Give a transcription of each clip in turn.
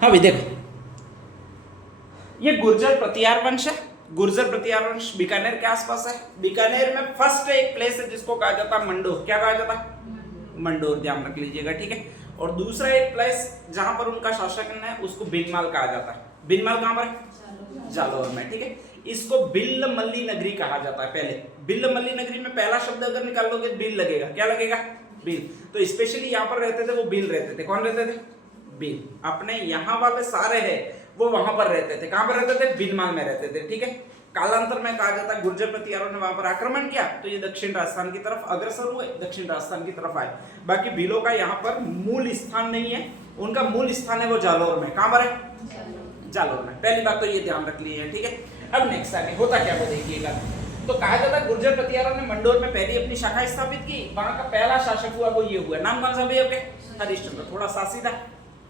हाँ भाई देखो, ये गुर्जर प्रतिहार वंश है। गुर्जर प्रतिहार वंश बीकानेर के आसपास है। बीकानेर में फर्स्ट एक प्लेस है जिसको कहा जाता है मंडोर। क्या कहा जाता है? मंडोर, ध्यान रख लीजिएगा, ठीक है। और दूसरा एक प्लेस जहां पर उनका शासक है उसको बिनमाल कहा जाता है। बिनमाल कहां पर है? जालौर में, ठीक है। इसको बिल्लमल्ली नगरी कहा जाता है। पहले बिल्लमल्ली नगरी में पहला शब्द अगर निकाल लोगे बिल लगेगा। क्या लगेगा? बिल। तो स्पेशली यहाँ पर रहते थे वो बिल रहते थे। कौन रहते थे? बिल। अपने यहाँ वाले सारे हैं वो वहां पर रहते थे। कहां पर रहते थे? बिनमाल में रहते थे, ठीक है। कालांतर में कहा जाता है गुर्जर प्रतिहारों ने वहां पर आक्रमण किया तो ये दक्षिण राजस्थान की तरफ अग्रसर हुए, दक्षिण राजस्थान की तरफ आए। बाकी भीलों का यहाँ पर मूल स्थान नहीं है, उनका मूल स्थान है वो जालौर में। कहां पर है? जालौर में। पहली बात तो ये ध्यान रख लीजिए, ठीक है। अब नेक्स्ट आगे होता क्या वो देखिएगा। तो कहा जाता है गुर्जर प्रतिहारों ने मंडोर में पहली अपनी शाखा स्थापित की। वहां का पहला शासक हुआ वो ये हुआ। नाम कौन सा भैया? हरिश्चंद्र। थोड़ा सासी था,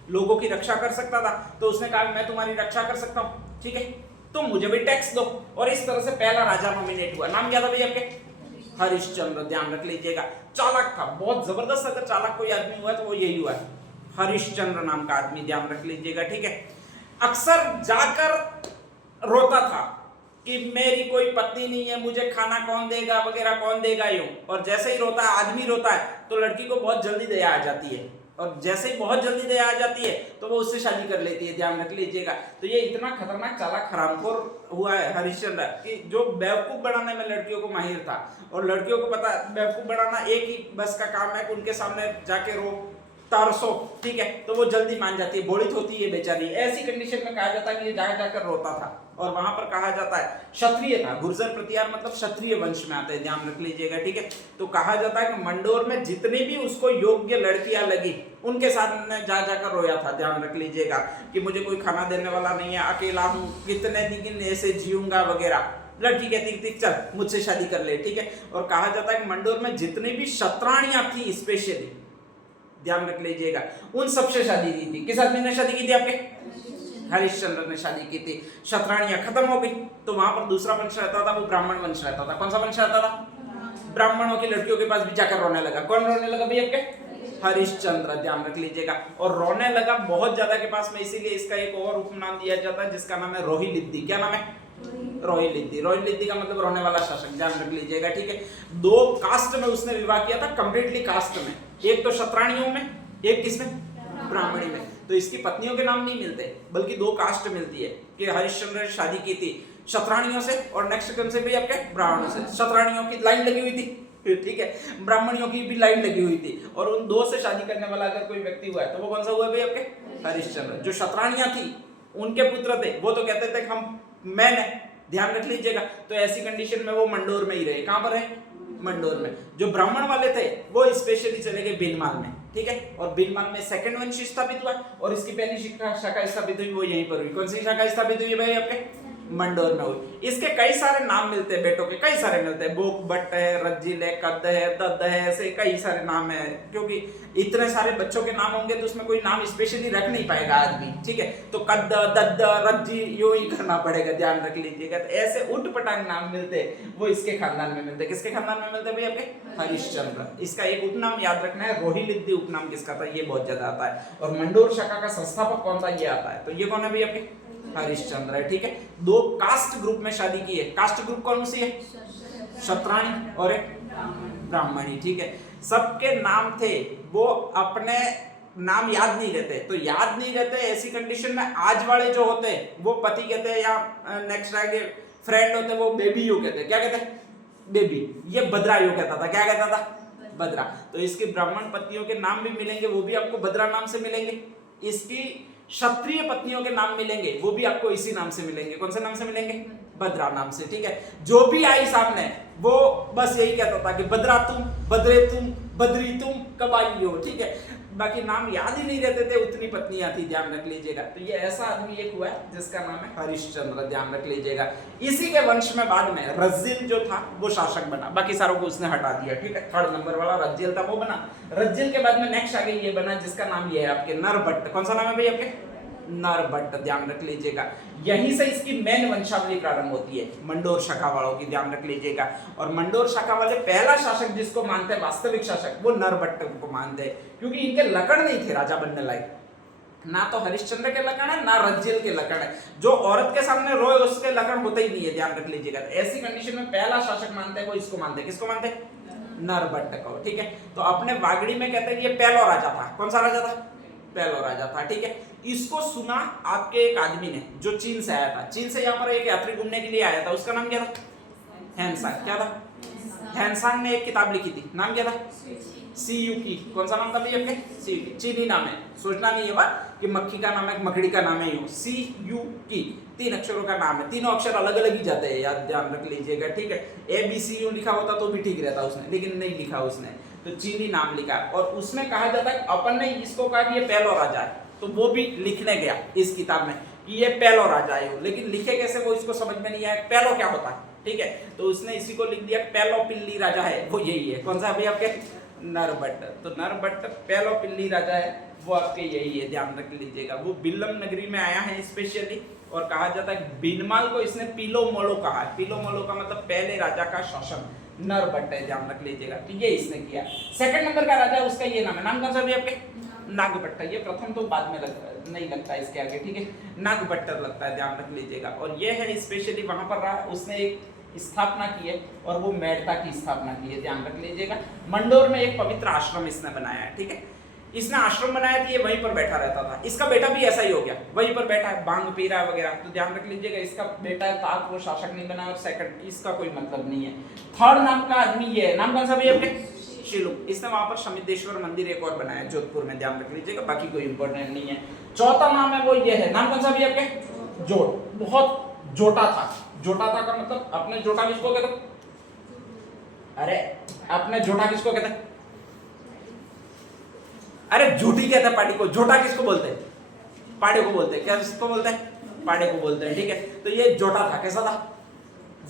लोगों की रक्षा कर सकता था, तो उसने कहा मैं तुम्हारी रक्षा कर सकता हूं, ठीक है, तुम मुझे भी टैक्स दो। और इस तरह से पहला राजा नॉमिनेट हुआ। नाम क्या था भैया आपके? हरिश्चंद्र। ध्यान रख लीजिएगा, चालाक था, बहुत जबरदस्त। अगर चालाक कोई आदमी हुआ तो वो यही हुआ है, हरिश्चंद्र नाम का आदमी। ध्यान रख लीजिएगा, ठीक है। अक्सर जाकर रोता था कि मेरी कोई पत्नी नहीं है, मुझे खाना कौन देगा वगैरह, कौन देगा, यूं। और जैसे ही रोता है, आदमी रोता है, तो लड़की को बहुत जल्दी दया आ जाती है, और जैसे ही बहुत जल्दी दया आ जाती है तो वो उससे शादी कर लेती है। ध्यान रख लीजिएगा। तो ये इतना खतरनाक चालाक हरामखोर हुआ है हरिश्चंद्र कि जो बेवकूफ बनाने में लड़कियों को माहिर था। और लड़कियों को पता बेवकूफ बनाना एक ही बस का काम है, उनके सामने जाके रो तारसो, ठीक है, तो वो जल्दी मान जाती है, बोलित होती है बेचारी। ऐसी कंडीशन में कहा जाता है कि ये जाकर रोता था। और वहां पर कहा जाता है क्षत्रिय था। गुर्जर प्रतिहार मतलब क्षत्रिय वंश में आते हैं, ध्यान रख लीजिएगा, ठीक है। तो कहा जाता है कि मंडोर में जितनी भी उसको योग्य लड़कियां लगी उनके साथ में जाकर रोया था। ध्यान रख लीजिएगा कि मुझे कोई खाना देने वाला नहीं है, अकेला हूं, कितने दिन ऐसे जीऊंगा वगैरह। लड़की कहती थी चल मुझसे शादी कर ले, ठीक है। और कहा जाता है कि मंडोर में जितनी भी शतरानियां थी स्पेशली, ध्यान रख लीजिएगा, उन सबसे शादी की थी। किस आदमी ने शादी की थी? आपके हरिश्चंद्र ने शादी की थी। शतरानियां खत्म हो गई तो वहां पर दूसरा वंश रहता था, वो ब्राह्मण वंश रहता था। कौन सा वंश रहता था? ब्राह्मणों की लड़कियों के पास भी जाकर रोने लगा। कौन रोने लगा भैया? आपके हरिश्चंद्र। ध्यान रख लीजिएगा। और रोने लगा बहुत ज्यादा के पास में, इसीलिए इसका एक और उपनाम दिया जाता है जिसका नाम है रोहिलिद्दी। क्या नाम है? रोहिलिद्दी। रोहिलिद्दी का मतलब रोने वाला शासक। ध्यान रख लीजिएगा, ठीक है। दो कास्ट में उसने विवाह किया था, कंप्लीटली कास्ट में। एक तो शतरानियों में, एक किसमें? ब्राह्मणी में। तो इसकी पत्नियों के नाम नहीं मिलते बल्कि दो कास्ट मिलती है कि हरिश्चंद्र ने शादी की थी शतरानियों से, और नेक्स्ट कौन से भी आपके? ब्राह्मणों से। शतरानियों की लाइन लगी हुई थी, ठीक है, ब्राह्मणियों की भी लाइन लगी हुई थी। और उन दो से शादी करने वाला अगर कोई व्यक्ति हुआ है तो वो कौन सा हुआ भाई? आपके हरिश्चंद्र। जो शतरानियां थी उनके पुत्र थे, वो तो कहते थे हम मैन है। ध्यान रख लीजिएगा। तो ऐसी कंडीशन में वो मंडोर में ही रहे। कहां पर है? मंडोर में। जो ब्राह्मण वाले थे वो स्पेशली चले गए बिनमाल में, ठीक है। और बिनमाल में सेकंड वंश स्थापित हुआ, और इसकी पहली शाखा स्थापित हुई वो यहीं पर हुई। कौन सी शाखा स्थापित हुई भाई? आपके मंडोर में हुई। इसके कई सारे नाम मिलते हैं, बेटों के कई सारे मिलते हैं। बोक बट है, रज्जिल है, कद है, दद है, ऐसे कई सारे नाम है। क्योंकि इतने सारे बच्चों के नाम होंगे तो उसमें कोई नाम स्पेशली रख नहीं पाएगा आदमी, ठीक है। तो कद, दद, रज्जी यूं ही करना पड़ेगा। ध्यान रख लीजिएगा। तो ऐसे उटपटांग नाम मिलते हैं वो इसके खानदान में मिलते हैं। किसके खानदान में मिलते हैं भाई? आपके हरिश्चंद्र। इसका एक उपनाम याद रखना है, रोहिलिद्दी उपनाम किसका था? ये बहुत ज्यादा आता है। और मंडोर शाखा का संस्थापक कौन था? ये आता है। तो ये कौन है भाई? आपके हरिश्चंद्र है, ठीक है। दो कास्ट ग्रुप में शादी की है। कास्ट ग्रुप कौन सी है? शतरानी और एक ब्राह्मणी, ठीक है। सबके नाम थे, वो अपने नाम याद नहीं रहते। तो याद नहीं रहते ऐसी कंडीशन में आज वाले जो होते हैं वो पति कहते हैं, या नेक्स्ट आगे फ्रेंड होते हैं वो बेबी यू कहते हैं। क्या कहते हैं? बेबी। ये बद्रा यू कहता था। क्या कहता था? बद्रा। तो इसकी ब्राह्मण पत्नियों के नाम भी मिलेंगे, वो भी आपको बद्रा नाम से मिलेंगे। इसकी क्षत्रिय पत्नियों के नाम मिलेंगे, वो भी आपको इसी नाम से मिलेंगे। कौन से नाम से मिलेंगे? बद्रा नाम से, ठीक है। जो भी आई सामने वो बस यही कहता था कि बद्रा तुम, बद्रे तुम, बद्री तुम, कब आई हो, ठीक है। बाकी नाम याद ही नहीं रहते थे, उतनी पत्नियां थी। ध्यान रख लीजिएगा। तो ये ऐसा आदमी एक हुआ है जिसका नाम है हरिश्चंद्र। ध्यान रख लीजिएगा। इसी के वंश में बाद में रज्जिल जो था वो शासक बना, बाकी सारों को उसने हटा दिया, ठीक है। थर्ड नंबर वाला रज्जिल था वो बना। रज्जिल के बाद में नेक्स्ट आगे ये बना जिसका नाम ये है आपके नरभट्ट। कौन सा नाम है भाई? आपके नरभट्ट। ध्यान रख लीजिएगा। यहीं से इसकी मेन वंशावली प्रारंभ होती है, मंडोर शाखा वालों की। ध्यान रख लीजिएगा। और मंडोर शाखा वाले पहला शासक जिसको मानते हैं वास्तविक शासक, वो नरभट्ट को मानते हैं, क्योंकि इनके लकड़ नहीं थे राजा बनने लायक। ना तो हरिश्चंद्र के लक्षण है ना रज्जिल के लक्षण है। जो औरत के सामने रोए उसके लक्षण होते ही नहीं है, ध्यान रख लीजिएगा। ऐसी कंडीशन में पहला शासक मानते हैं वो इसको मानते हैं, किसको मानते हैं? नरभट्ट को, ठीक है। तो अपने वागड़ी में कहते हैं ये पहला राजा था। कौन सा राजा था? पहला राजा था, ठीक है। इसको सुना आपके एक आदमी ने जो चीन से आया था। चीन से यहाँ पर एक यात्री घूमने के लिए आया था, उसका नाम क्या था? हैंसांग। क्या था? हैंसांग ने एक किताब लिखी थी, नाम क्या था? सीयू की। कौन सा नाम था भैया आपके? सीयू की। चीनी नाम है, सोचना नहीं होगा कि मक्खी का नाम है, मकड़ी का नाम है। यू सीयू की 3 अक्षरों का नाम है। तीनों अक्षर अलग अलग ही जाते हैं, याद ध्यान रख लीजिएगा, ठीक है। ABCU लिखा होता तो भी ठीक रहता उसने, लेकिन नहीं लिखा उसने, तो चीनी नाम लिखा। और उसमें कहा जाता है अपन ने इसको कहा कि ये पहला राजा है, तो वो भी लिखने गया इस किताब में कि ये पहला राजा है, लेकिन लिखे कैसे वो इसको समझ में नहीं आया। पहलो क्या होता है, ठीक है। तो उसने इसी को लिख दिया पहलो पिल्ली राजा है, वो यही है। कौन सा भैया आपके? नरभट्ट। तो नरभट्ट पहलो पिल्ली राजा है, वो आपके यही है, ध्यान रख लीजिएगा। वो बिल्लम नगरी में आया है स्पेशली, और कहा जाता है बीनमाल को इसने पीलो मोलो कहा है। पीलो मोलो का मतलब पहले राजा का शासन, नरभट्ट है, ध्यान रख लीजिएगा। तो ये इसने किया। सेकंड नंबर का राजा उसका ये नाम है, नाम कौन सा भी आपके? नागभट्ट। ये प्रथम तो बाद में नहीं लगता है इसके आगे, ठीक है। नागभट्टर लगता है, ध्यान रख लीजिएगा। और ये है स्पेशली वहां पर रहा, उसने एक स्थापना की है, और वो मेड़ता की स्थापना की है, ध्यान रख लीजिएगा। मंडोर में एक पवित्र आश्रम इसने बनाया है, ठीक है। इसने आश्रम बनाया कि ये वहीं पर बैठा रहता था। इसका बेटा भी ऐसा ही हो गया, वहीं पर बैठा है, भांग पी रहा है वगैरह। तो ध्यान रख लीजिएगा, इसका बेटा है तात, वो शासक नहीं बना। और सेकंड इसका कोई मतलब नहीं है। थर्ड नाम का आदमी ये है, नाम कौन सा भी आपके? शिलुक। इसने वहां पर शमिदेश्वर मंदिर एक और बनाया जोधपुर में, ध्यान रख लीजिएगा, बाकी कोई इंपॉर्टेंट नहीं है। चौथा नाम है वो ये है, नाम कौन सा भी आपके? जोट। बहुत जोटा था। जोटा था का मतलब अपने जोटा किसको कहते? अरे अपने जोटा किसको कहते? अरे झूठी कहते हैं पार्टी को। जोटा किसको बोलते हैं? पाड़े को बोलते हैं। क्या किसको बोलते हैं? पाड़े को बोलते हैं, ठीक है। तो ये जोटा था, कैसा था?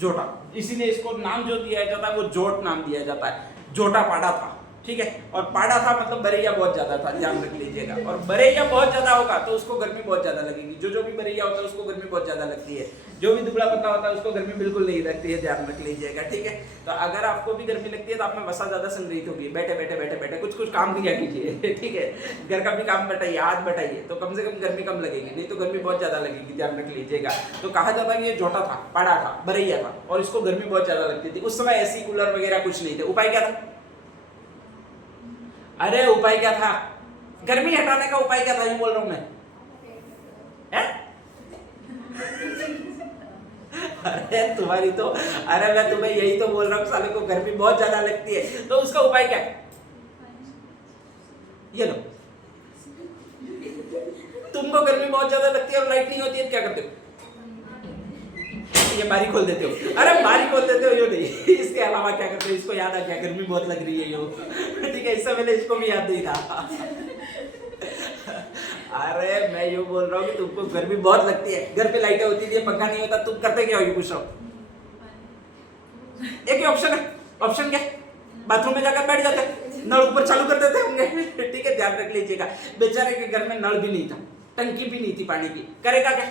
जोटा। इसीलिए इसको नाम जो दिया जाता है वो जोट नाम दिया जाता है। जोटा पाड़ा था, ठीक है। और पाड़ा था मतलब बरैया बहुत ज्यादा था, ध्यान रख लीजिएगा। और बरैया बहुत ज्यादा होगा तो उसको गर्मी बहुत ज्यादा लगेगी। जो भी बरैया होता है उसको गर्मी बहुत ज्यादा लगती है। जो भी दुबला पतला होता है उसको गर्मी बिल्कुल नहीं लगती है, ध्यान रख लीजिएगा, ठीक है। तो अगर आपको भी गर्मी लगती है तो आप में वसा ज्यादा संग्रहित होगी। बैठे बैठे बैठे बैठे कुछ काम किया कीजिए, ठीक है। घर का भी काम बटाइए, हाथ बटाइए, तो कम से कम गर्मी कम लगेगी, नहीं तो गर्मी बहुत ज्यादा लगेगी, ध्यान रख लीजिएगा। तो कहा जाता है कि ये जोटा था, पाड़ा था, बरैया था, और इसको गर्मी बहुत ज्यादा लगती थी। उस समय एसी कूलर वगैरह कुछ नहीं थे। उपाय क्या था? अरे उपाय क्या था? गर्मी हटाने का उपाय क्या था, ये बोल रहा हूं मैं। अरे तुम्हारी तो, अरे मैं तुम्हें यही तो बोल रहा हूँ, साले को गर्मी बहुत ज्यादा लगती है, तो उसका उपाय क्या है? ये लो। तुमको गर्मी बहुत ज्यादा लगती है और लाइट नहीं होती है, क्या करते हो? ये बारी खोल देते हो। अरे बारी खोल देते हो, यो नहीं। इसके अलावा क्या करते हो? इसको याद आ गया गर्मी बहुत लग रही है यो, ठीक है। इससे पहले इसको भी याद नहीं था। अरे मैं यूं बोल रहा हूँ कि तुमको गर्मी बहुत लगती है, घर पे लाइटें होती थी, पंखा नहीं होता, तुम करते क्या हो? ये पूछ रहा हूँ। एक ही ऑप्शन है। ऑप्शन क्या? बाथरूम में जाकर बैठ जाते, नल ऊपर चालू कर देते होंगे, ठीक है। ध्यान रख लीजिएगा, बेचारे के घर में नल भी नहीं था, टंकी भी नहीं थी पानी की। करेगा क्या?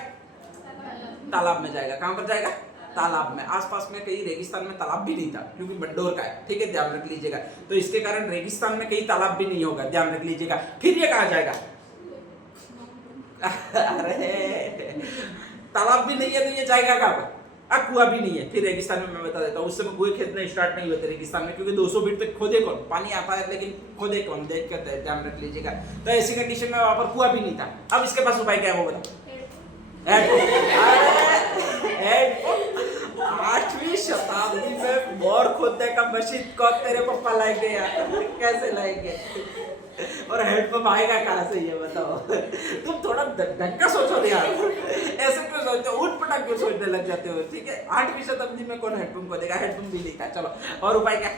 तालाब में जाएगा। कहां पर जाएगा? तालाब में। आसपास में कहीं रेगिस्तान में तालाब भी नहीं था, क्योंकि मंडोर का है, ठीक है। ध्यान रख लीजिएगा। तो इसके कारण रेगिस्तान में कहीं तालाब भी नहीं होगा, ध्यान रख लीजिएगा। फिर ये कहां जाएगा? अरे तालाब भी नहीं है तो ये जाएगा कहां पर? कुआं भी नहीं है। फिर रेगिस्तान में मैं बता देता हूँ, उस समय कुएं खेदने स्टार्ट नहीं हुए थे रेगिस्तान में, क्योंकि 200 फीट तक खोदे कौन? पानी आता है लेकिन खोदे कौन? देख कर, ध्यान रख लीजिएगा। तो ऐसी कंडीशन में वहां पर कुआं भी नहीं था। अब इसके पास उपाय क्या है वो बताओ? 8वीं शताब्दी में बोर खोदने का मशीन कौन तेरे पापा लाएंगे यार? कैसे लाएंगे? और हेडपंप आएगा कहाँ से, ये बताओ? तुम थोड़ा ढंग का सोचो यार, ऐसे क्यों सोचते हो? उठ पटाख क्यों सोचने लग जाते हो, ठीक है। 8वीं शताब्दी में कौन हेडपंप को देगा? हेडपंप भी नहीं था। चलो, और उपाय क्या?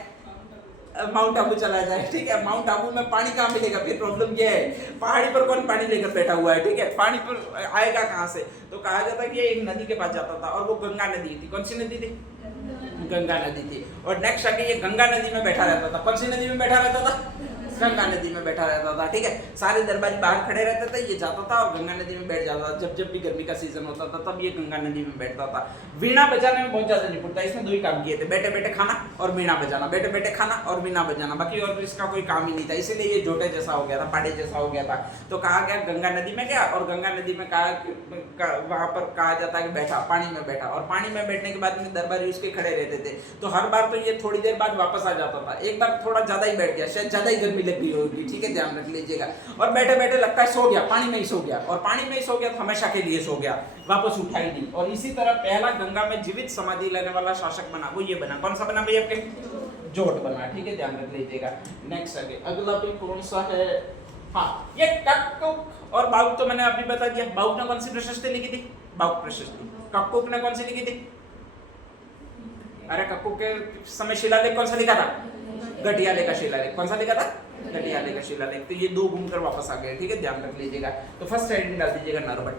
माउंट आबू चला जाए, ठीक है। माउंट आबू में पानी कहाँ मिलेगा? फिर प्रॉब्लम ये है, पहाड़ी पर कौन पानी लेकर बैठा हुआ है, ठीक है। पानी पर आएगा कहाँ से? तो कहा जाता है कि ये एक नदी के पास जाता था, और वो गंगा नदी थी। कौन सी नदी थी? गंगा नदी थी। और नेक्स्ट आके ये गंगा नदी में बैठा रहता था। कौन सी नदी में बैठा रहता था? गंगा नदी में बैठा रहता था, ठीक है। सारे दरबारी बाहर खड़े रहते थे, ये जाता था और गंगा नदी में बैठ जाता था। जब जब भी गर्मी का सीजन होता था तब ये गंगा नदी में बैठता था। वीणा बजाने में बहुत ज्यादा निपुण था, इसने 2 ही काम किए थे, बैठे बैठे खाना और वीणा बजाना, बैठे बैठे खाना और वीणा बजाना, बाकी और इसका कोई काम ही नहीं था। इसीलिए ये जोटे जैसा हो गया था, पाड़े जैसा हो गया था। तो कहा गया गंगा नदी में गया और गंगा नदी में वहां पर कहा जाता है कि बैठा, पानी में बैठा, और पानी में बैठने के बाद में दरबारी उसके खड़े रहते थे। तो हर बार तो ये थोड़ी देर बाद वापस आ जाता था। एक बार थोड़ा ज्यादा ही बैठ गया, शायद ज्यादा ही गर्मी लग गई होगी, ठीक है, ध्यान रख लीजिएगा। और बैठे बैठे लगता है सो गया, पानी में ही सो गया, और पानी में ही सो गया तो हमेशा के लिए सो गया, वापस उठा ही नहीं। और इसी तरह पहला गंगा में जीवित समाधि लेने वाला शासक बना, वो ये बना। कौन सा बना भाई आपके? जोट बना, ठीक है, ध्यान रख लीजिएगा। नेक्स्ट आगे अगला भी कौन सा है? हाँ, ये कक्कुक और बाउक तो मैंने अभी बता दिया। बाउक ने कौन सी प्रशस्ति लिखी थी? बाउक प्रशस्ति। कक्कुक ने कौन सी लिखी थी? अरे कक्कुक के समय शिलालेख कौन सा लिखा था? गठियाले का शिलालेख। कौन सा लिखा था? गठियाले का शिलालेख। तो ये 2 घूमकर वापस आ गए, ठीक है, ध्यान रख लीजिएगा। तो फर्स्ट हेडिंग डाल दीजिएगा नरबट।